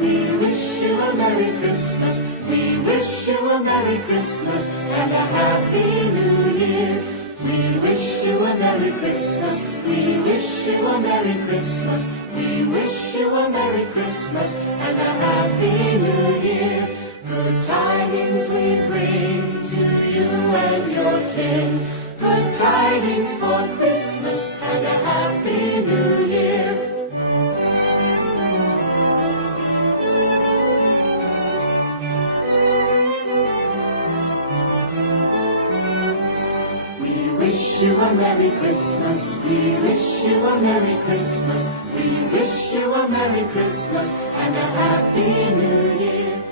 we wish you a Merry Christmas. We wish you a Merry Christmas and a Happy New Year. We wish you a Merry Christmas. We wish you a Merry Christmas. We wish you a Merry Christmas and a Happy New Year. Good tidings we bring to you and your kin. Good tidings for Christmas and a Happy New Year. We wish you a Merry Christmas. We wish you a Merry Christmas. We wish you a Merry Christmas and a Happy New Year.